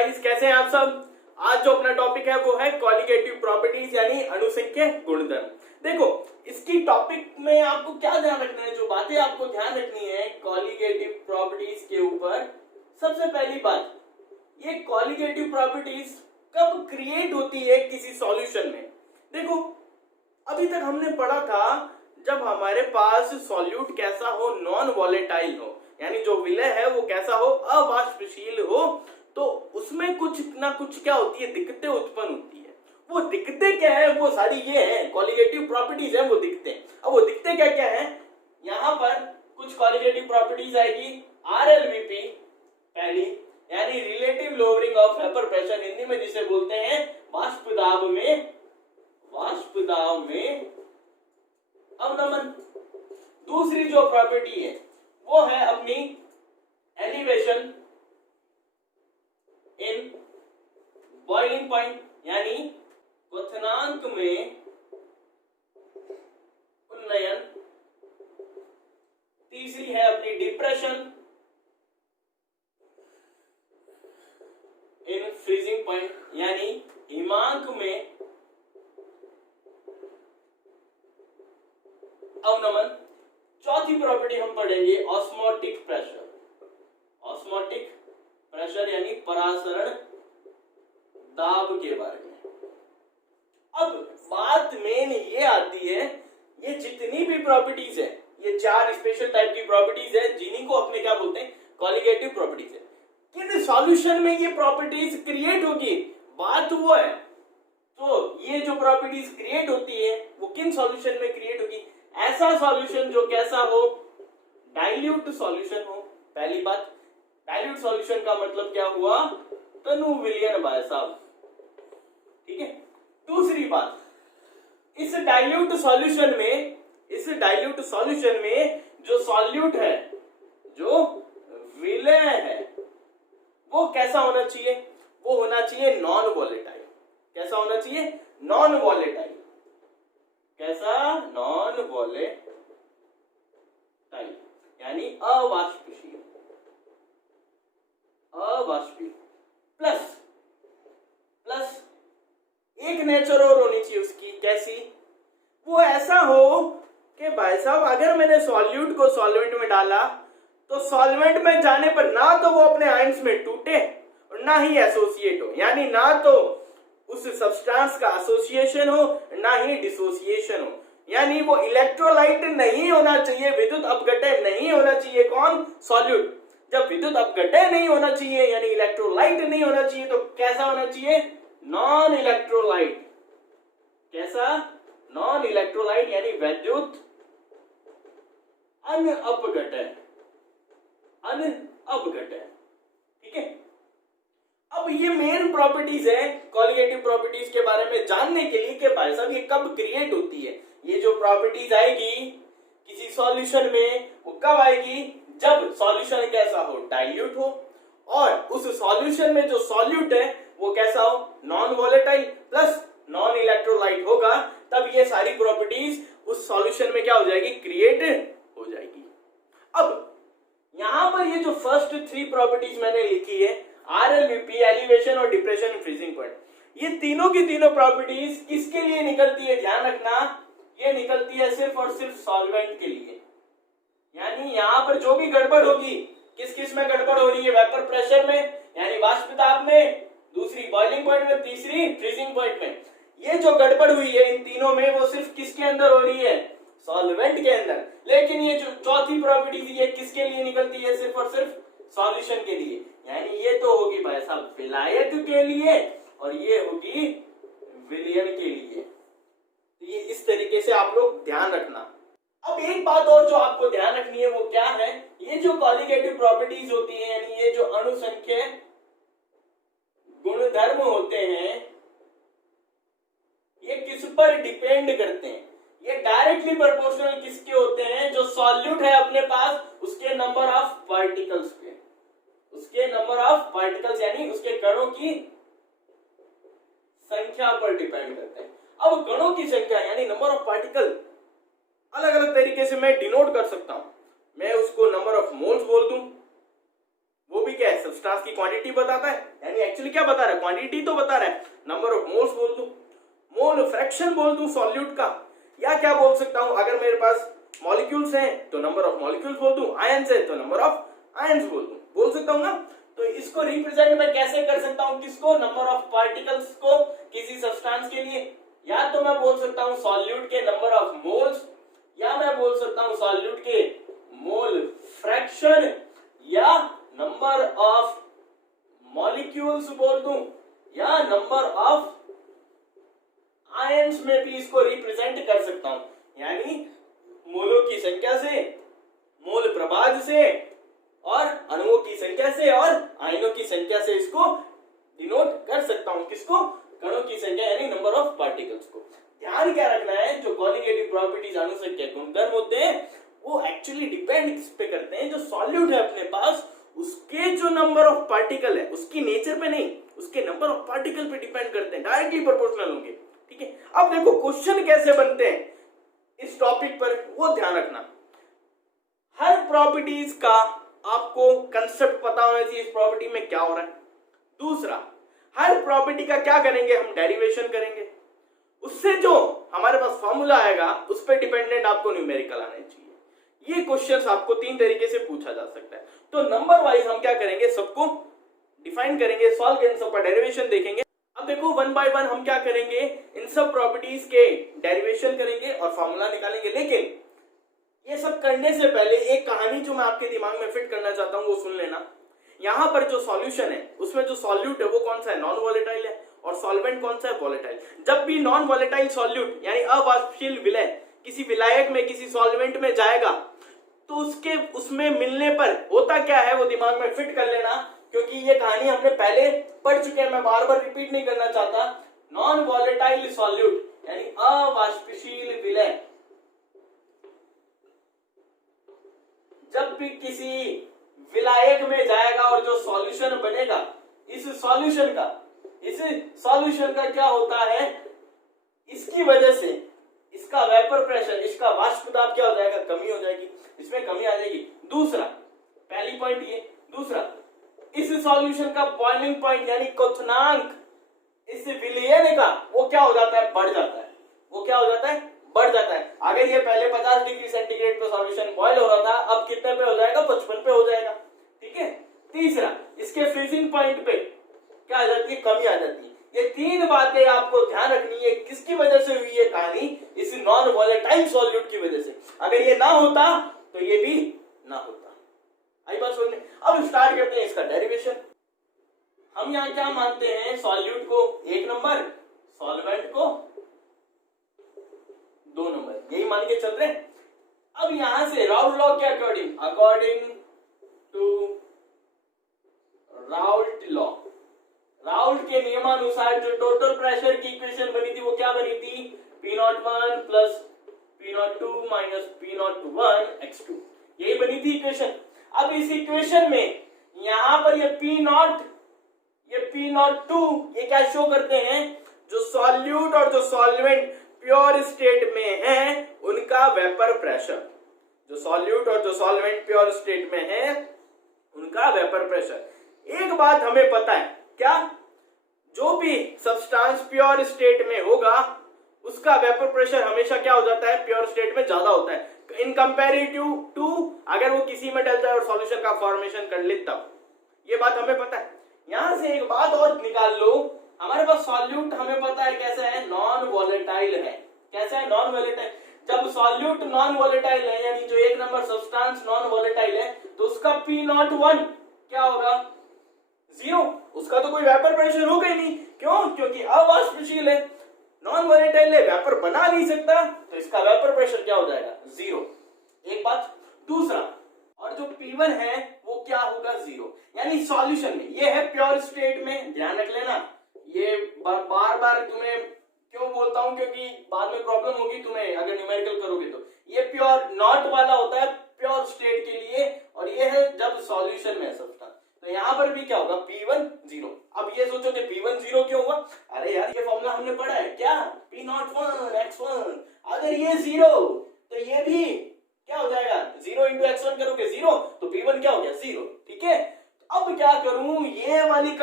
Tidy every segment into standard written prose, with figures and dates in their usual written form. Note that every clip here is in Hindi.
गाइस, कैसे हैं आप सब। आज जो अपना टॉपिक है वो है कॉलिगेटिव प्रॉपर्टीज यानी अणुसंख्यक गुणधर्म। देखो, इसकी टॉपिक में आपको क्या ध्यान रखना है, जो बातें आपको ध्यान रखनी है कॉलिगेटिव प्रॉपर्टीज के ऊपर। सबसे पहली बात, ये कॉलिगेटिव प्रॉपर्टीज कब क्रिएट होती है किसी सॉल्यूशन में। देखो, अभी तक हमने पढ़ा था जब हमारे पास सॉल्यूट कैसा हो, नॉन वॉलेटाइल हो, यानी जो विलय है वो कैसा हो, अवाष्पशील हो, तो उसमें कुछ ना कुछ क्या होती है, दिक्कतें उत्पन्न होती है। वो दिक्कतें क्या है, वो सारी ये है, कॉलिगेटिव प्रॉपर्टीज है वो दिक्कतें। अब वो दिक्कतें क्या क्या है, यहाँ पर कुछ कॉलिगेटिव प्रॉपर्टीज आएगी। RLVP पहली, यानी relative lowering of vapour pressure, Hindi में जिसे बोलते हैं वाष्प दाब में अवनमन। दूसरी जो प्रॉपर्टी है वो है अपनी एलिवेशन इन बॉइलिंग पॉइंट, यानी क्वथनांक में उन्नयन। तीसरी है अपनी डिप्रेशन इन फ्रीजिंग पॉइंट, यानी हिमांक में अवनमन। चौथी प्रॉपर्टी हम पढ़ेंगे ऑस्मोटिक प्रेशर। ऑस्मोटिक प्रेशर यानी परासरण दाब के बारे में। अब बात मेन ये आती है, ये जितनी भी प्रॉपर्टीज है, ये चार स्पेशल टाइप की प्रॉपर्टीज है जिन्हीं को अपने क्या बोलते हैं, कॉलिगेटिव प्रॉपर्टीज है। किन सॉल्यूशन में ये प्रॉपर्टीज क्रिएट होगी, बात वो है। तो ये जो प्रॉपर्टीज क्रिएट होती है वो किन सॉल्यूशन में क्रिएट होगी, ऐसा सॉल्यूशन जो कैसा हो, डाइल्यूट सॉल्यूशन हो। पहली बात, डाइल्यूट सॉल्यूशन का मतलब क्या हुआ, तनु विलयन भाई साहब, ठीक है। दूसरी बात, इस डाइल्यूट सॉल्यूशन में जो सॉल्यूट है, जो विलय है, वो कैसा होना चाहिए, वो होना चाहिए नॉन वॉलेटाइल। कैसा होना चाहिए, नॉन वॉलेटाइल। कैसा, नॉन वॉलेटाइल यानी अवाष्पशील। प्लस एक नेचर और होनी चाहिए उसकी। कैसी, वो ऐसा हो कि भाई साहब अगर मैंने सॉल्यूट को सॉल्वेंट में डाला तो सॉल्वेंट में जाने पर ना तो वो अपने आयंस में टूटे और ना ही एसोसिएट हो, यानी ना तो उस सब्सटेंस का एसोसिएशन हो ना ही डिसोसिएशन हो, यानी वो इलेक्ट्रोलाइट नहीं होना चाहिए, विद्युत अपघटन नहीं होना चाहिए। कौन, सॉल्यूट। जब विद्युत अपघटन नहीं होना चाहिए यानी इलेक्ट्रोलाइट नहीं होना चाहिए, तो कैसा होना चाहिए, नॉन इलेक्ट्रोलाइट। कैसा, नॉन इलेक्ट्रोलाइट यानी विद्युत अनअपघटन। ठीक है। अब ये मेन प्रॉपर्टीज है कॉलिगेटिव प्रॉपर्टीज के बारे में जानने के लिए कि भाई साहब ये कब क्रिएट होती है। ये जो प्रॉपर्टीज आएगी किसी सॉल्यूशन में, वो कब आएगी, जब सॉल्यूशन कैसा हो, डाइल्यूट हो, और उस सॉल्यूशन में जो सॉल्यूट है वो कैसा हो, non volatile plus non electrolyte होगा, तब ये सारी प्रॉपर्टीज उस सॉल्यूशन में क्या हो जाएगी, क्रिएट हो जाएगी। अब यहां पर ये जो फर्स्ट थ्री प्रॉपर्टीज मैंने लिखी है, RLVP, एलिवेशन और डिप्रेशन फ्रीजिंग पॉइंट, ये तीनों की तीनों प्रॉपर्टीज किसके लिए निकलती है, ध्यान रखना, ये निकलती है सिर्फ और सिर्फ सॉल्वेंट के लिए। यानी यहां पर जो भी गड़बड़ होगी, किस किस में गड़बड़ हो रही है, वेपर प्रेशर में यानी वाष्प दाब में, दूसरी बॉइलिंग पॉइंट में, तीसरी फ्रीजिंग पॉइंट में। ये जो गड़बड़ हुई है इन तीनों में, वो सिर्फ किसके अंदर हो रही है, सॉल्वेंट के अंदर। लेकिन ये जो चौथी प्रॉपर्टी ये किसके लिए निकलती है, सिर्फ और सिर्फ सॉल्यूशन के लिए, यानी ये तो होगी भाई साहब विलायक के लिए और ये होगी विलयन के लिए। तो ये इस तरीके से आप लोग ध्यान रखना। अब एक बात और जो आपको ध्यान रखनी है वो क्या है, ये जो कॉलिगेटिव प्रॉपर्टीज होती है, यानी ये जो अणुसंख्यक गुणधर्म होते हैं, ये किस पर डिपेंड करते हैं, ये डायरेक्टली प्रोपोर्शनल किसके होते हैं, जो सॉल्यूट है अपने पास उसके नंबर ऑफ पार्टिकल्स पे, उसके नंबर ऑफ पार्टिकल्स यानी उसके कणों की संख्या पर डिपेंड करते हैं। अब कणों की संख्या यानी नंबर ऑफ पार्टिकल अलग अलग तरीके से मैं डिनोट कर सकता हूं। मैं उसको नंबर ऑफ मोल्स बोल दूं, वो भी क्या है, सब्सटेंस की क्वांटिटी बताता है, यानी एक्चुअली क्या बता रहा है, क्वांटिटी तो बता रहा है। नंबर ऑफ मोल्स बोल दूं, मोल फ्रैक्शन बोल दूं सॉल्यूट का, या क्या बोल सकता हूं, अगर मेरे पास मॉलिक्यूल्स हैं तो नंबर ऑफ मॉलिक्यूल्स बोल दूं, आयंस है तो नंबर ऑफ आयंस बोल सकता हूं ना। तो इसको रिप्रेजेंट मैं कैसे कर सकता हूं, किसको, नंबर ऑफ पार्टिकल्स को किसी सब्सटेंस के लिए, या तो मैं बोल सकता हूं सॉल्यूट के नंबर ऑफ मोल्स, या मैं बोल सकता हूं सॉल्यूट के मोल फ्रैक्शन, या नंबर ऑफ मॉलिक्यूल्स बोल दूं, या नंबर ऑफ आयंस में भी इसको रिप्रेजेंट कर सकता हूं, यानी मोलों की संख्या से, मोल प्रभाज से, और अणुओं की संख्या से, और आयनों की संख्या से इसको डिनोट कर सकता हूं, किसको, कणों की संख्या यानी नंबर ऑफ पार्टिकल्स को। ध्यान क्या रखना है, जो कॉलिगेटिव प्रॉपर्टीज अनुसंख्यक के गुणधर्म होते हैं वो एक्चुअली डिपेंड किस पे करते हैं, जो सॉल्यूट है अपने पास उसके जो नंबर ऑफ पार्टिकल है उसकी नेचर पे नहीं, उसके नंबर ऑफ पार्टिकल पे डिपेंड करते हैं, डायरेक्टली प्रोपोर्शनल होंगे। ठीक है, अब देखो क्वेश्चन कैसे बनते हैं इस टॉपिक पर, वो ध्यान रखना। हर प्रॉपर्टीज का आपको कंसेप्ट पता होना चाहिए, इस प्रॉपर्टी में क्या हो रहा है। दूसरा, हर प्रॉपर्टी का क्या करेंगे, हम डेरिवेशन करेंगे, उससे जो हमारे पास फॉर्मूला आएगा उस पर डिपेंडेंट आपको न्यूमेरिकल आने चाहिए। ये क्वेश्चंस आपको 3 तरीके से पूछा जा सकता है। तो नंबर वाइज हम क्या करेंगे, सबको डिफाइन करेंगे, सॉल्व करेंगे, सबका डेरिवेशन देखेंगे। अब देखो 1 बाय 1 हम क्या करेंगे, इन सब प्रॉपर्टीज के डेरिवेशन करेंगे और फॉर्मूला निकालेंगे। लेकिन ये सब करने से पहले एक कहानी जो मैं आपके दिमाग में फिट करना चाहता हूं वो सुन लेना। यहां पर जो सॉल्यूशन है उसमें जो सॉल्यूट है वो कौन सा है, नॉन वॉलेटाइल है, और सॉल्वेंट कौन सा है, वॉलेटाइल। जब भी नॉन वॉलेटाइल सॉल्यूट यानी अवाष्पशील विलय किसी विलायक में, किसी सॉल्वेंट में जाएगा तो उसके उसमें मिलने पर होता क्या है वो दिमाग में फिट कर लेना, क्योंकि ये कहानी हमने पहले पढ़ चुके हैं, मैं बार बार रिपीट नहीं करना चाहता। नॉन वॉलेटाइल सॉल्यूट यानी अवाष्पशील विलय जब भी किसी विलायक में जाएगा और जो सॉल्यूशन बनेगा, इस सॉल्यूशन का क्या होता है, इसकी वजह से इसका वेपर प्रेशर, इसका वाष्प दाब क्या हो जाएगा, कमी हो जाएगी, इसमें कमी आ जाएगी। दूसरा, पहली पॉइंट ये। दूसरा, इस सॉल्यूशन का बॉइलिंग पॉइंट यानी क्वथनांक इस विलयन का वो क्या हो जाता है, बढ़ जाता है। वो क्या हो जाता है, बढ़ जाता है। अगर ये पहले 50 डिग्री सेंटीग्रेड पे सॉल्यूशन बॉयल हो रहा था, अब कितने पे हो जाएगा, 55 पे हो जाएगा। ठीक है। तीसरा, इसके फ्रीजिंग पॉइंट पे क्या आ जाती है, कमी आ जाती है। ये 3 बातें आपको ध्यान रखनी है। किसकी वजह से हुई ये कहानी, इस नॉन वॉलेटाइल सॉल्यूट की वजह से। अगर ये ना होता तो ये भी ना होता। आई बात समझ में। अब स्टार्ट करते हैं इसका डेरिवेशन। हम यहाँ क्या मानते हैं, सॉल्यूट को 1 नंबर, सॉल्वेंट को 2 नंबर, यही मान के चल रहे हैं। अब यहां से राउल्ट लॉ के according to Raoult law, Raoult के नियमानुसार जो टोटल प्रेशर की इक्वेशन बनी थी वो क्या बनी थी, P01 plus P02 minus P01 x2, यही बनी थी इक्वेशन। अब इस इक्वेशन में यहां पर ये P0, ये P02 ये क्या शो करते हैं, जो सॉल्यूट और जो सॉल्वेंट प्योर स्टेट में है उनका वेपर प्रेशर, जो सॉल्यूट और जो सॉल्वेंट प्योर स्टेट में है उनका वेपर प्रेशर। एक बात हमें पता है, क्या, जो भी सब्सटेंस प्योर स्टेट में होगा उसका वेपर प्रेशर हमेशा क्या हो जाता है, प्योर स्टेट में ज्यादा होता है इन कंपैरेटिव टू अगर वो किसी में डल जाए और सॉल्यूशन का फॉर्मेशन कर ले तब। ये बात हमें पता है। यहां से एक बात और निकाल लो, हमारे पास सॉल्यूट हमें पता है कैसा है, नॉन वॉलेटाइल है। कैसा है, नॉन वॉलेटाइल। जब सॉल्यूट नॉन वॉलेटाइल है यानी जो 1 नंबर सब्सटेंस नॉन वॉलेटाइल है तो उसका P01 क्या होगा, 0। उसका तो कोई वेपर प्रेशर होगा ही नहीं। क्यों, क्योंकि अवाष्पशील है, नॉन वॉलेटाइल है, वेपर बना नहीं सकता, तो इसका वेपर प्रेशर क्या हो जाएगा, 0। एक बात। दूसरा, और जो P1 है वो क्या होगा, 0। यानी सॉल्यूशन में ये है प्योर स्टेट में, ध्यान रख लेना। ये बार बार तुम्हें क्यों बोलता हूं, क्योंकि बाद में प्रॉब्लम होगी तुम्हें अगर न्यूमेरिकल करोगे तो। ये प्योर नॉट वाला होता है प्योर स्टेट के लिए, और ये है जब सॉल्यूशन में है सब्सटेंस। तो यहां पर भी क्या होगा, P1 0। अब ये सोचो कि P1 0 क्यों होगा, अरे यार ये फॉर्मूला हमने पढ़ा है क्या, P01 x1। अगर ये 0 तो ये भी क्या हो जाएगा, 0 into x1 करोगे 0, तो P1 क्या हो गया, 0। ठीक है। अब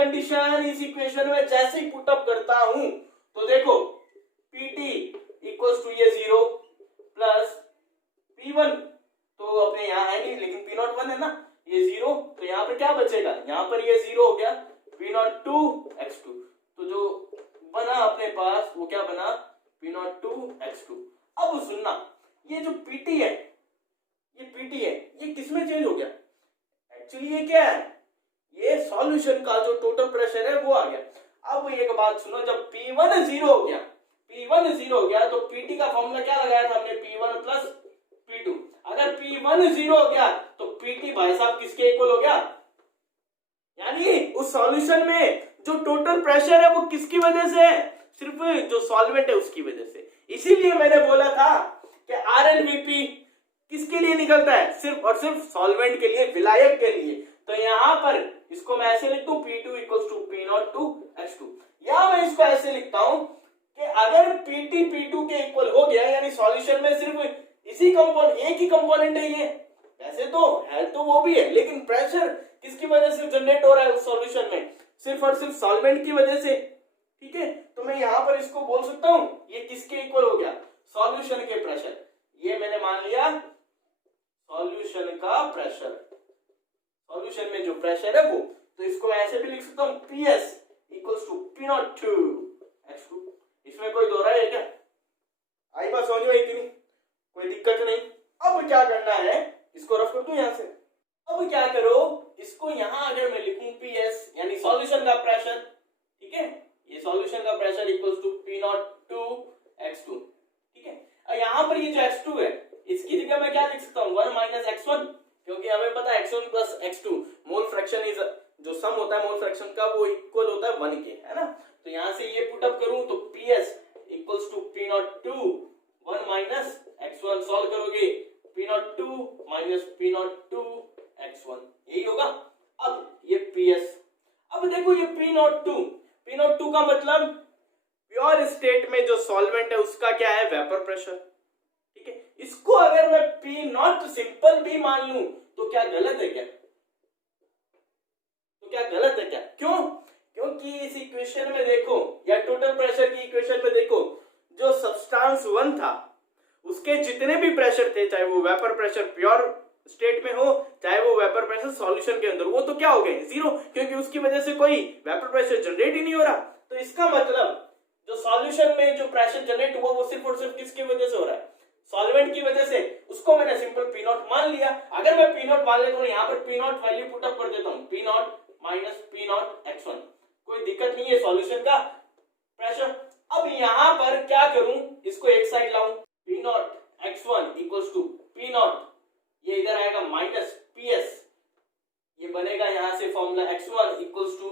कंडीशन इस इक्वेशन में जैसे ही पुटअप करता हूं तो देखो Pt इक्वल्स टू ये 0 प्लस P1 तो अपने यहाँ है नहीं, लेकिन P0 1 है ना, ये 0 तो यहाँ पर क्या बचेगा, यहाँ पर ये 0 हो गया, P0 2 x2 तो जो बना अपने पास वो क्या बना, P0 2 x2। अब सुनना, ये जो Pt है, ये किसमें चेंज हो गया, एक्चुअली ये क्या है, ये सॉल्यूशन का जो टोटल प्रेशर है वो आ गया। अब एक बात सुनो, जब P1 0 हो गया तो Pt का फॉर्मूला क्या लगाया था हमने, P1 प्लस P2। अगर P1 0 हो गया तो Pt भाई साहब किसके इक्वल हो गया, यानी उस सॉल्यूशन में जो टोटल प्रेशर है वो किसकी वजह से है, सिर्फ जो सॉल्वेंट है उसकी वजह से। इसीलिए मैंने बोला था कि RLVP किसके लिए निकलता है, सिर्फ और सिर्फ सॉल्वेंट के लिए, विलायक के लिए। तो यहां पर इसको मैं ऐसे लिख दूं P2 equals to P0 2 x2, या मैं इसको ऐसे लिखता हूं कि अगर Pt P2 के इक्वल हो गया, यानी सॉल्यूशन में सिर्फ इसी कंपोनेंट, एक ही कंपोनेंट है ये, वैसे तो है तो वो भी है, लेकिन प्रेशर किसकी वजह से जनरेट हो रहा है उस सॉल्यूशन में, सिर्फ और सिर्फ सॉल्वेंट की वजह से। ठीक है, तो मैं यहां पर इसको बोल सकता हूं ये किसके इक्वल हो गया, सॉल्यूशन के प्रेशर। ये मैंने मान लिया सॉल्यूशन का प्रेशर, सॉल्यूशन में जो प्रेशर है वो, तो इसको मैं ऐसे भी लिख सकता हूं PS equals to P0 2 x2। इसमें कोई दो राय है क्या, आई बात समझ में इतनी, कोई दिक्कत नहीं। अब क्या करना है, इसको रफ कर दूं यहां से। अब क्या करो, इसको यहां अगर मैं लिखूं PS यानी सॉल्यूशन का प्रेशर, ठीक है, ये सॉल्यूशन का pressure equals to P0 2 x2। ठीक है, और यहां पर ये जो x2 है इसकी जगह मैं क्या लिख सकता हूं 1 माइनस x1, क्योंकि हमें पता है x1 plus x2 mole fraction is, जो सम होता है मोल फ्रैक्शन का वो इक्वल होता है 1 के, है ना। तो यहां से ये पुटअप करूं तो PS equals to P0 2 1 minus x1, solve करोगे P0 2 माइनस P0 2 x1, यही होगा। अब ये PS, अब देखो ये P0 2 का मतलब प्योर स्टेट में जो सॉल्वेंट है उसका क्या है, वेपर प्रेशर। ठीक है, इसको अगर मैं P0 सिंपल भी मान लूं तो क्या गलत है क्या, क्यों, क्योंकि इस इक्वेशन में देखो, या टोटल प्रेशर की इक्वेशन में देखो, जो सब्सटेंस 1 था उसके जितने भी प्रेशर थे, चाहे वो वेपर प्रेशर प्योर स्टेट में हो, चाहे वो वेपर प्रेशर सॉल्यूशन के अंदर, वो तो क्या हो गए, जीरो, क्योंकि उसकी वजह से कोई वेपर प्रेशर जनरेट ही नहीं हो रहा। तो इसका मतलब जो सॉल्यूशन में जो प्रेशर जनरेट हुआ वो सिर्फ और सिर्फ किसकी वजह से हो रहा है, सॉल्वेंट की वजह से। उसको मैंने सिंपल P0 मान लिया। अगर मैं P0 मान लेता हूं, यहां पर P0 वैल्यू पुटअप कर देता हूं, P0 माइनस P0 x1, कोई दिक्कत नहीं है सॉल्यूशन का प्रेशर। अब यहां पर क्या करूं, इसको एक साइड लाऊं, P0 x1 equals to P0, ये इधर आएगा माइनस PS, ये बनेगा यहां से formula x1 equals to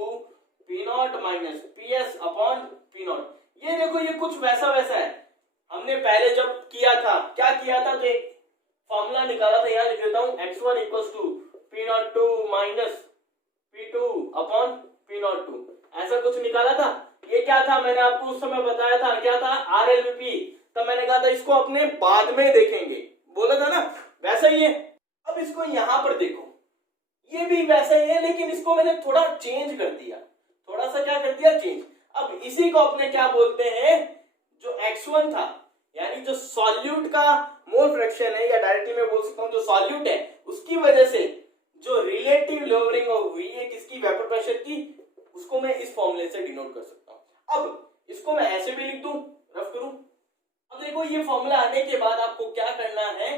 P0 minus PS upon P0। ये देखो ये कुछ वैसा है, हमने पहले जब किया था, क्या किया था, तो एक फॉर्मूला निकाला था, यहां लिख देता हूं x1 equals to P0 2 minus P2 upon P0 2, ऐसा कुछ निकाला था। ये क्या था, मैंने आपको उस समय बताया था, क्या था, RLVP। तब मैंने कहा था इसको अपने बाद में देखेंगे, बोला था ना, वैसा ही है। अब इसको यहां पर देखो, ये भी वैसा ही है, लेकिन इसको मैंने थोड़ा चेंज कर दिया, थोड़ा सा क्या कर दिया, चेंज। अब इसी को अपने क्या बोलते हैं, जो x1 था, यानी जो सॉल्यूट का मोल फ्रैक्शन है, या डायरेक्टली मैं बोल सकता हूं जो सॉल्यूट है उसकी वजह से जो रिलेटिव लोअरिंग हुई है किसकी, वेपर प्रेशर की, उसको मैं इस फॉर्मूले से डिनोट कर सकता हूं। अब इसको मैं ऐसे भी लिख दूं, रफ करूं। अब देखो ये फॉर्मूला आने के बाद आपको क्या करना है,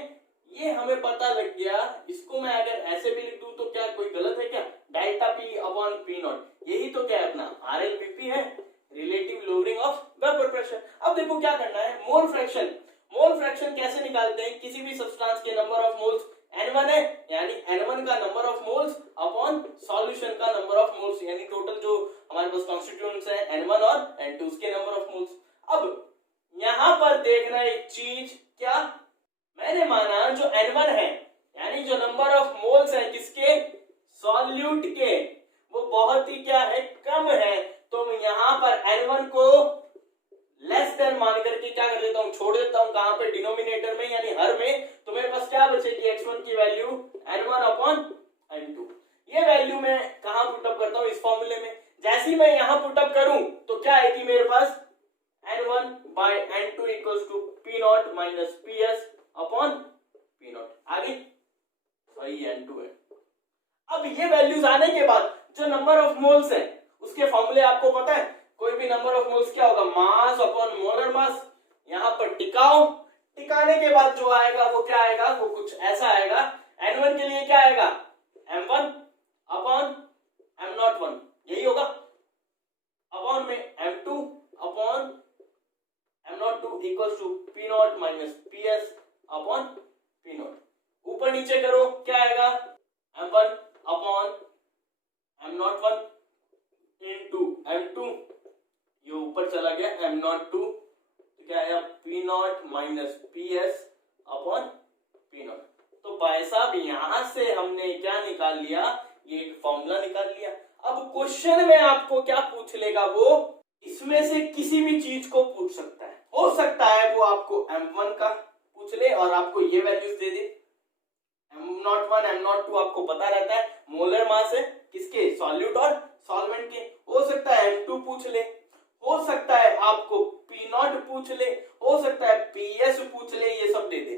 ये हमें पता लग गया। इसको मैं अगर ऐसे भी लिख दूं तो क्या कोई गलत है क्या, डेल्टा P अपॉन P0, यही तो क्या है अपना RLVP है, relative lowering of vapour pressure. अब देखो क्या करना है, मोल फ्रैक्शन कैसे निकालते हैं, किसी भी सब्सटेंस के नंबर ऑफ मोल्स N1 है, यानी N1 का number of moles upon solution का नंबर ऑफ मोल्स, यानी टोटल जो हमारे पास कॉन्स्टिट्यूएंट्स है N1 और N2 उसके नंबर ऑफ मोल्स। अब यहां पर देखना एक चीज, क्या मैंने माना जो N1 है, यानी जो नंबर ऑफ मोल्स है किसके, सॉल्यूट के, वो बहुत ही क्या है, कम है। तो मैं यहां पर N1 को लेस देन मान करके क्या कर देता हूं, छोड़ देता हूं, कहां पे, डिनोमिनेटर में, यानी हर में। तो मेरे पास क्या बचेगी, x1 की वैल्यू N1 अपॉन N2। ये वैल्यू मैं कहां पुटअप करता हूं, इस फॉर्मूले में। जैसे ही मैं यहां पुटअप करूं तो क्या है कि मेरे पास N1 by N2 equals to P not minus PS upon P not. आगे सही N2 है। अब ये वैल्यूज आने के बाद जो नंबर ऑफ मोल्स है उसके फॉर्मूले आपको पता है। कोई भी नंबर ऑफ मोल्स क्या होगा, मास अपॉन मोलर मास। यहां पर टिकाओ, टिकाने के बाद जो आएगा वो क्या आएगा, वो कुछ ऐसा आएगा। N1 के लिए क्या आएगा, M1 अपॉन M01, यही होगा, अपॉन में M2 upon M02 equals to P not minus PS upon P not. ऊपर नीचे करो क्या आएगा, M1 upon M01 into M2, ये ऊपर चला गया M02, तो क्या आया P not minus PS upon P not. तो भाई साहब यहां से हमने क्या निकाल लिया, ये एक फॉर्मूला निकाल लिया। अब क्वेश्चन में आपको क्या पूछ लेगा, वो इसमें से किसी भी चीज को पूछ सकता है। हो सकता है वो आपको M1 का पूछ ले और आपको ये वैल्यूज दे दे। M01 M02 आपको पता रहता है, मोलर मास है किसके, सॉल्यूट और सॉल्वेंट के। हो सकता है M2 पूछ ले, हो सकता है आपको P नॉट पूछ ले, हो सकता है PS पूछ ले, ये सब दे दे।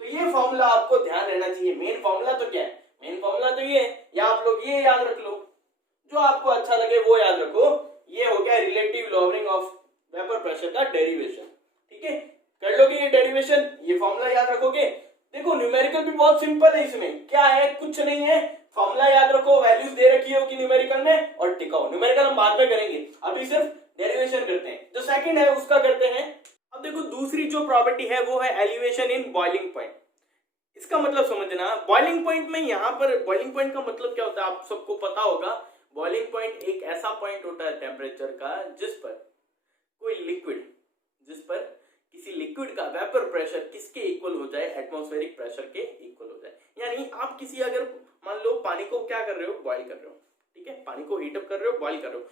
तो ये फॉर्मूला आपको ध्यान रहना चाहिए। मेन फॉर्मूला तो क्या है, मेन फॉर्मूला तो ये है, या आप लोग ये याद रख लो, जो आपको अच्छा लगे वो याद रखो। ये हो गया relative lowering of vapour pressure का डेरिवेशन। ठीक है, कर लोगे ये डेरिवेशन, ये फॉर्मूला याद रखोगे। देखो न्यूमेरिकल भी बहुत सिंपल है, इसमें क्या है, कुछ नहीं है, फॉर्मूला याद रखो, वैल्यूज दे रखी होगी न्यूमेरिकल में, और टिकाओ। न्यूमेरिकल हम बाद में करेंगे, अभी सिर्फ डेरिवेशन करते हैं। जो सेकंड है उसका करते हैं। अब देखो दूसरी जो प्रॉपर्टी है वो है एलिवेशन इन बॉइलिंग पॉइंट। इसका मतलब समझना, बॉइलिंग पॉइंट में यहाँ पर बॉइलिंग पॉइंट का मतलब क्या होता है आप सबको पता होगा। बॉइलिंग पॉइंट एक ऐसा पॉइंट होता है टेम्परेचर का जिस पर कोई लिक्विड, जिस पर किसी लिक्विड का वेपर प्रेशर किसके इक्वल हो जाए, एटमॉस्फेरिक प्रेशर के इक्वल हो जाए। यानी आप किसी, अगर मान लो पानी को क्या कर रहे हो, बॉइल कर रहे हो, ठीक है, पानी को हीट अप कर रहे हो, बॉइल कर रहे हो।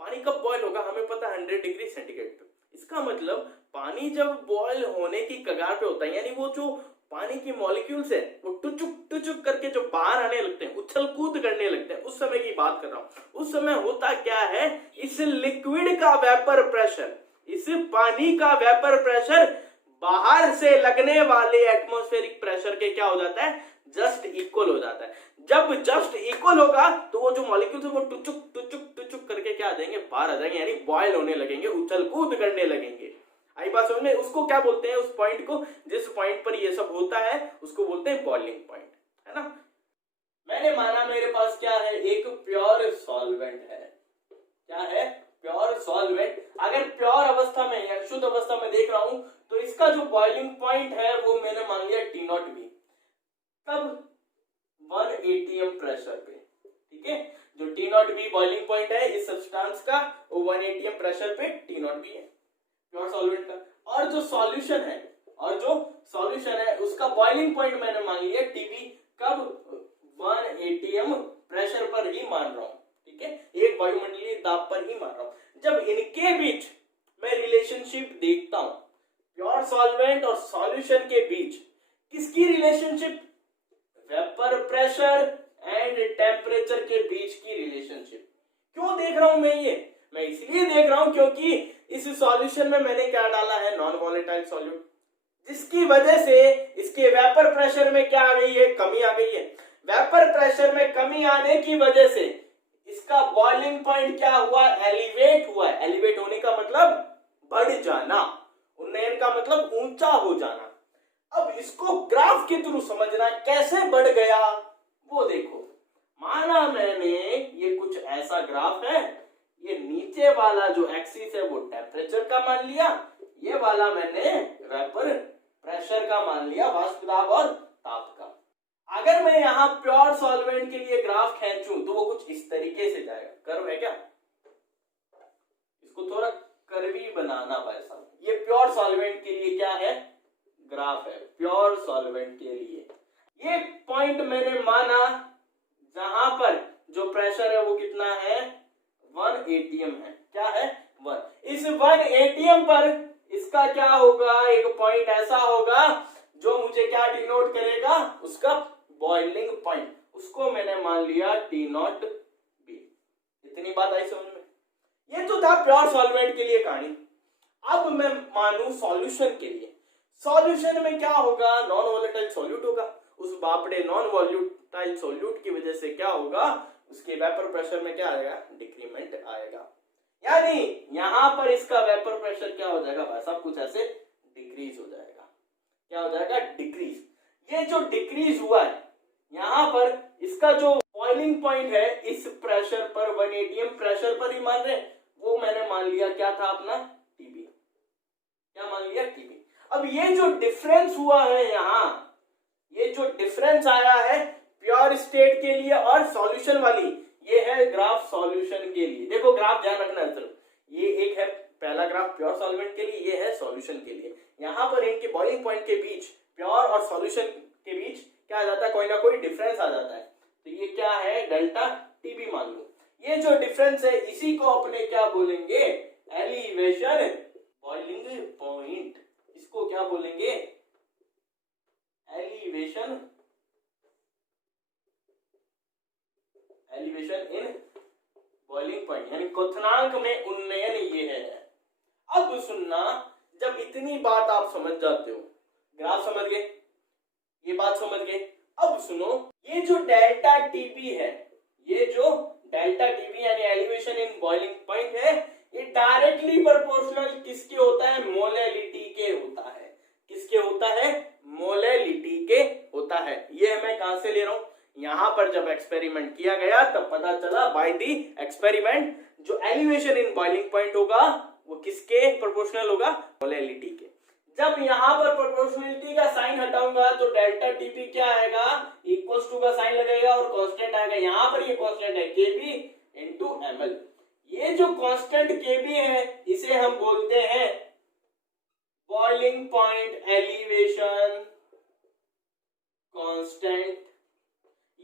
पानी कब बॉइल होगा हमें पता है, 100 डिग्री सेंटीग्रेड पे। इसका मतलब पानी जब बॉइल होने की कगार पे होता है, यानी वो जो पानी की मॉलिक्यूल्स है वो टुचुक टुचुक करके जो बाहर आने लगते हैं, उछल कूद करने लगते हैं, उस समय की बात कर रहा हूं। उस समय होता क्या है, इस लिक्विड का वेपर प्रेशर, इस पानी का वेपर प्रेशर बाहर से लगने वाले एटमॉस्फेरिक प्रेशर के क्या हो जाता है, जस्ट इक्वल हो जाता है। जब जस्ट इक्वल होगा तो वो जो मॉलिक्यूल्स है वो टुचुक टुचुक टुचुक करके क्या आ जाएंगे, बाहर आ जाएंगे, यानी बॉयल होने लगेंगे, उछल कूद करने लगेंगे। आई बात समझ में? उसको क्या बोलते हैं, उस पॉइंट को, जिस पॉइंट पर ये सब होता है उसको बोलते हैं बॉइलिंग पॉइंट, है ना। मैंने माना मेरे पास क्या है, एक प्योर सॉल्वेंट है। क्या है, प्योर सॉल्वेंट। अगर प्योर अवस्था में या शुद्ध अवस्था में देख रहा हूं तो इसका जो बॉइलिंग पॉइंट है वो मैंने मान लिया T0 भी, तब 1 atm प्रेशर पे। ठीक है, जो T0 भी बॉइलिंग पॉइंट है इस सब्सटेंस का, वो 1 atm प्रेशर पे T0 भी है प्योर सॉल्वेंट का। और जो सॉल्यूशन है, और जो सॉल्यूशन है उसका बॉइलिंग पॉइंट मैंने मान लिया TB, कब, 1 atm प्रेशर पर ही मान रहा हूं। ठीक है, एक वायुमंडलीय दाब पर ही मान रहा हूं। जब इनके बीच मैं रिलेशनशिप देखता हूं, प्योर सॉल्वेंट और सॉल्यूशन के बीच किसकी relationship, vapour pressure and temperature के बीच की रिलेशनशिप। क्यों देख रहा हूं मैं इसलिए देख रहा हूं क्योंकि इस सॉल्यूशन में मैंने क्या डाला है, नॉन वॉलेटाइल सॉल्यूट, जिसकी वजह से इसके वेपर प्रेशर में क्या आ गई है, कमी आ गई है। वेपर प्रेशर में कमी आने की वजह से इसका बॉइलिंग पॉइंट क्या हुआ, एलिवेट हुआ है। एलिवेट होने का मतलब बढ़ जाना, उन्नयन का मतलब ऊंचा हो जाना। अब इसको ग्राफ के थ्रू समझना, कैसे बढ़ गया वो देखो। माना मैंने ये कुछ ऐसा ग्राफ है, ये नीचे वाला जो एक्सिस है वो टेम्परेचर का मान लिया, ये वाला मैंने वेपर प्रेशर का मान लिया, वाष्प दाब और ताप का। अगर मैं यहाँ प्योर सॉल्वेंट के लिए ग्राफ खींचूं तो वो कुछ इस तरीके से जाएगा। कर्व है क्या, इसको थोड़ा कर्वी बनाना भाई साहब। ये प्योर सॉल्वेंट के लिए क्या है, ग्राफ है प्योर सॉल्वेंट के लिए। ये पॉइंट मैंने माना जहां पर जो प्रेशर है वो कितना है, 1 atm है। क्या है, 1। इस 1 atm पर इसका क्या होगा, एक पॉइंट ऐसा होगा जो मुझे क्या डिनोट करेगा, उसका बॉइलिंग पॉइंट। उसको मैंने मान लिया T0 B। इतनी बात आई समझ में। तो था प्योर सॉल्वेंट के लिए कहानी। अब मैं मानू सॉल्यूशन के लिए, सॉल्यूशन में क्या होगा, नॉन वोलेटाइल सॉल्यूट होगा। उस बापड़े नॉन वोलेटाइल सॉल्यूट की वजह से क्या होगा, उसके वेपर प्रेशर में क्या आएगा, डिक्रीमेंट आएगा। यानी यहां पर इसका वेपर प्रेशर क्या हो जाएगा भाई साहब, कुछ ऐसे डिक्रीज हो जाएगा। क्या हो जाएगा, डिक्रीज। ये जो डिक्रीज हुआ है यहां पर, इसका जो बॉइलिंग पॉइंट है इस प्रेशर पर 1 atm प्रेशर पर ही मान रहे, वो मैंने मान लिया क्या था अपना, टीबी। क्या मान लिया, टीबी। अब ये जो डिफरेंस हुआ है यहां, ये जो डिफरेंस आया है प्योर स्टेट के लिए और सॉल्यूशन वाली, ये है ग्राफ सॉल्यूशन के लिए। देखो ग्राफ ध्यान रखना है सिर्फ, ये एक है पहला ग्राफ प्योर सॉल्वेंट के लिए, ये है सॉल्यूशन के लिए। यहां पर इनके बॉइलिंग पॉइंट के बीच, प्योर और सॉल्यूशन के बीच क्या आ जाता है, कोई ना कोई डिफरेंस आ जाता है। तो ये क्या है, डेल्टा टीबी मान लो। ये जो डिफरेंस है इसी को अपने क्या बोलेंगे, एलिवेशन बॉइलिंग पॉइंट। इसको क्या बोलेंगे, एलिवेशन इन बॉइलिंग पॉइंट, यानी क्वथनांक में उन्नयन ये है। अब सुनना, जब इतनी बात आप समझ जाते हो, ग्राफ समझ गए, ये बात समझ गए, अब सुनो, ये जो डेल्टा टीपी है, ये जो डेल्टा टीपी यानी एलिवेशन इन बॉइलिंग पॉइंट है, ये डायरेक्टली प्रोपोर्शनल किसके होता है, मोलैलिटी के होता है। किसके होता है, मोलैलिटी के होता है। ये मैं कहां से ले रहा हूं, यहां पर जब एक्सपेरिमेंट किया गया तब पता चला बाय दी एक्सपेरिमेंट, जो एलिवेशन इन बॉइलिंग पॉइंट होगा वो किसके प्रोपोर्शनल होगा, मोलैलिटी के। जब यहां पर प्रोपोर्शनलिटी का साइन हटाऊंगा तो डेल्टा टीपी क्या आएगा, इक्वल टू का साइन लगेगा और कांस्टेंट आएगा। यहां पर ये कांस्टेंट है केबी इनटू एमएल। ये जो कांस्टेंट केबी है इसे हम बोलते हैं बॉइलिंग पॉइंट एलिवेशन कांस्टेंट,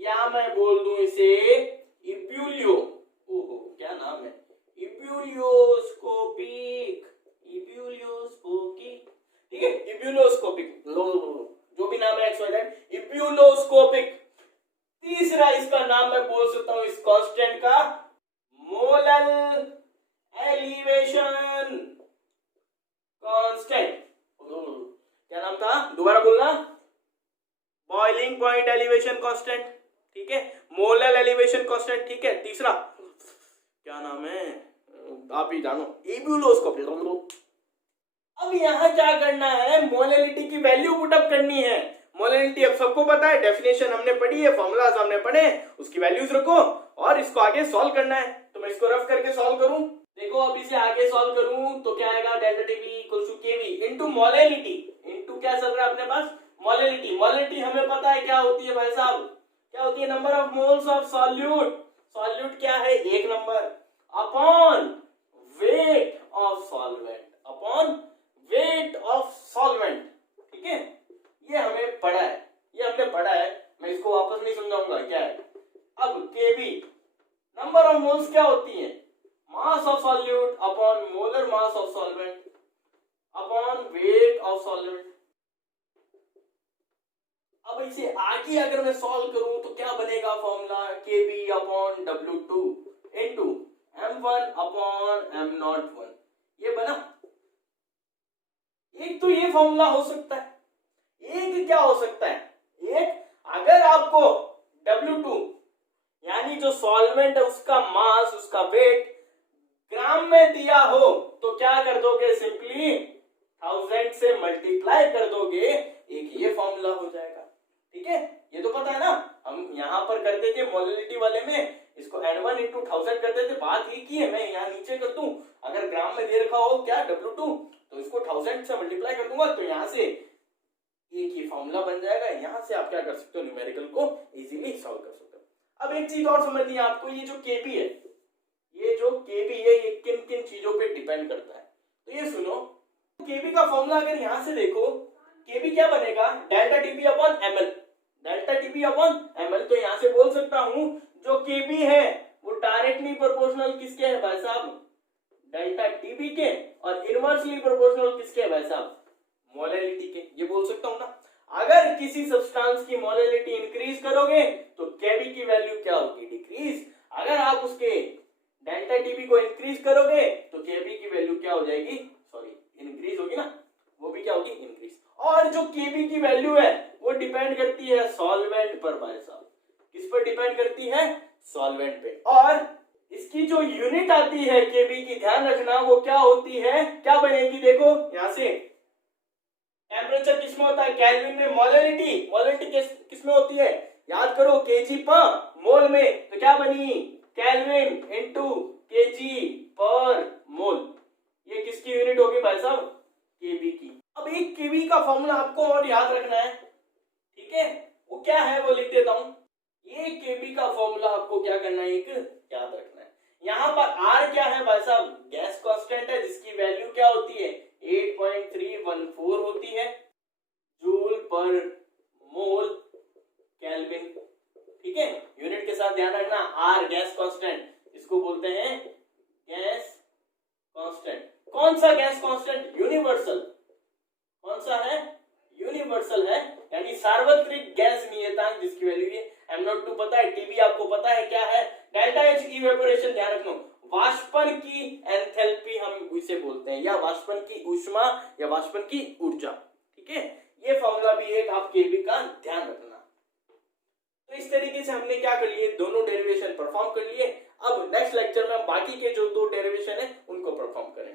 या मैं बोल दूं इसे इब्यूलियो, ओहो क्या नाम है, इब्यूलियोस्कोपिक, ठीक है, इब्यूलोस्कोपिक, जो भी नाम है इब्यूलोस्कोपिक। तीसरा इसका नाम मैं बोल सकता हूं इस कांस्टेंट का, मोलल एलिवेशन कांस्टेंट। क्या नाम था, दोबारा बोलना, बॉइलिंग पॉइंट एलिवेशन कांस्टेंट, ठीक है, मोलल एलिवेशन कांस्टेंट, ठीक है। तीसरा क्या नाम है, आप ही जानो, इब्यूलोस्कोपिक। अब यहां क्या करना है, मोलैलिटी की वैल्यू पुटअप करनी है। मोलैलिटी अब सबको पता है, डेफिनेशन हमने पढ़ी है, फॉर्मूलाज हमने पढ़े, उसकी वैल्यूज रखो और इसको आगे सॉल्व करना है। तो मैं इसको रफ करके सॉल्व करूं, देखो अब इसे आगे सॉल्व करूं तो क्या आएगा, delta TB equals to KV into molality, into क्या चल रहा है अपने पास, मोलैलिटी। मोलैलिटी हमें पता है क्या होती है भाई साहब, क्या होती है, number of moles of solute. Solute क्या है, 1 number, upon weight of solvent, upon weight of solvent, ठीक है। ये हमें पढ़ा है, ये हमने पढ़ा है, मैं इसको वापस नहीं समझाऊंगा क्या है। अब केबी, नंबर ऑफ मोल्स क्या होती है, mass of solute upon molar mass of solvent upon weight of solvent. अब इसे आगे अगर मैं सॉल्व करूं तो क्या बनेगा formula, KB upon W2 into M1 upon M01। ये बना, एक तो ये फॉर्मूला हो सकता है, एक क्या हो सकता है, एक अगर आपको W2 यानी जो सॉल्वेंट है उसका मास, उसका वेट ग्राम में दिया हो तो क्या कर दोगे, सिंपली 1000 से मल्टीप्लाई कर दोगे, एक ये फॉर्मूला हो जाएगा, ठीक है। ये तो पता है ना, हम यहां पर करते थे मोलैलिटी वाले में, इसको N1 into 1000 करते थे, बात ये की है, मैं यहां नीचे कर दूं, अगर ग्राम में दे रखा हो क्या W2 तो इसको 1000 से मल्टीप्लाई कर दूंगा तो यहां से एक ही फॉर्मूला बन जाएगा। यहां से आप क्या कर सकते हो, न्यूमेरिकल को इजीली सॉल्व कर सकते हो। अब एक चीज और समझिए आपको, ये जो केबी है, ये जो केबी है ये किन किन चीजों पे डिपेंड करता है, तो ये सुनो, केबी का फॉर्मूला अगर यहां से देखो, केबी क्या बनेगा, delta TB upon ML, delta TB upon ML. तो यहां से बोल सकता हूं जो केबी है वो डायरेक्टली प्रोपोर्शनल किसके है भाई साहब, डेल्टा टीबी के, और इनवर्सली प्रोपोर्शनल किसके है भाई साहब, मोलैलिटी के। ये बोल सकता हूं ना, अगर किसी सब्सटेंस की मोलैलिटी इंक्रीज करोगे तो केबी की वैल्यू क्या होगी, डिक्रीज। अगर आप उसके डेल्टा टीबी को इंक्रीज करोगे क्या हो जाएगी, सॉरी इंक्रीज होगी ना, वो भी क्या होगी, इंक्रीज। और जो केबी की वैल्यू है वो डिपेंड करती है सॉल्वेंट पर भाई साहब, किस पर डिपेंड करती है, सॉल्वेंट पे। और इसकी जो यूनिट आती है केबी की, ध्यान रखना वो क्या होती है, क्या बनेगी, देखो यहां से टेम्परेचर किसमें होता है, केल्विन में। मोलरिटी, मोलरिटी किस में होती है, याद करो केजी पर मोल में, तो क्या बनी, केल्विन इनटू केजी पर मोल। ये किसकी यूनिट होगी भाई साहब, केबी की। अब एक केबी का फॉर्मूला आपको और याद रखना है, ठीक है, वो क्या है वो लिख देता हूं। ये केबी का फॉर्मूला आपको क्या करना है, एक याद रखना है। यहां पर आर क्या है भाई साहब, गैस कांस्टेंट है, जिसकी वैल्यू क्या होती है, 8.314 होती है जूल पर मोल केल्विन, ठीक है। यूनिट के साथ ध्यान रखना, आर गैस कांस्टेंट, इसको बोलते हैं गैस कांस्टेंट। कौन सा गैस कांस्टेंट, यूनिवर्सल, कौन सा है, यूनिवर्सल है, यानी सार्वत्रिक गैस नियतांक, जिसकी वैल्यू है m02 पता है, टीबी आपको पता है क्या है, डेल्टा एच इवेपोरेशन, ध्यान रखना वाष्पन की एंथैल्पी हम इसे बोलते हैं, या वाष्पन की ऊष्मा या वाष्पन की ऊर्जा, ठीक है। ये फॉर्मूला भी एक आप केबी का ध्यान रखना। तो इस तरीके से हमने क्या कर लिए, दोनों डेरिवेशन परफॉर्म कर लिए। अब नेक्स्ट लेक्चर में बाकी के जो 2 डेरिवेशन है उनको परफॉर्म करेंगे।